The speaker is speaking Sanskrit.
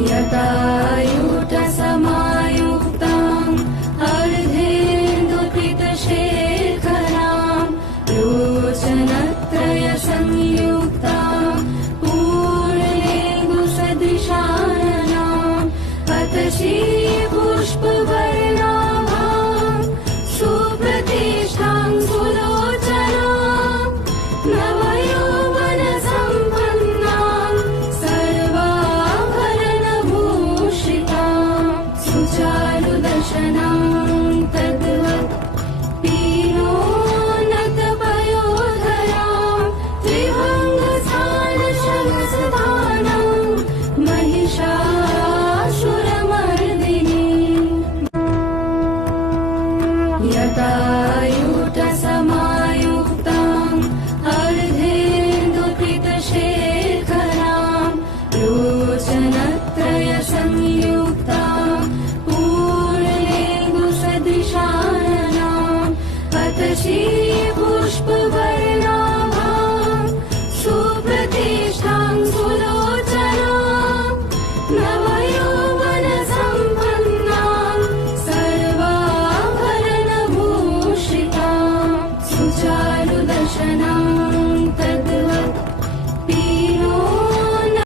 यतायुटसमायुक्ताम् अर्धेन्दुकृतशेखराम् लोचनत्रयसंयुक्ताम् पूर्णेन्दुसदृशाननाम् अतशीपुष्पवर्णाभाम् सुप्रतिष्ठाम् सुलोचनाम् नवयौवनसम्पन्नाम् सर्वाभरणभूषिताम् सुचारुदर्शनाम् तद्वत् पीनोन्नतपयोधराम् त्रिभङ्गस्थानशंसधानाम् महिषासुरमर्दिनीम् यतायुटसमायुक्ताम् अर्धेन्दुकृतशेखराम् लोचनत्रयसंयुक्ताम् पूर्णेन्दुसदृशाननाम् अतशीपुष्प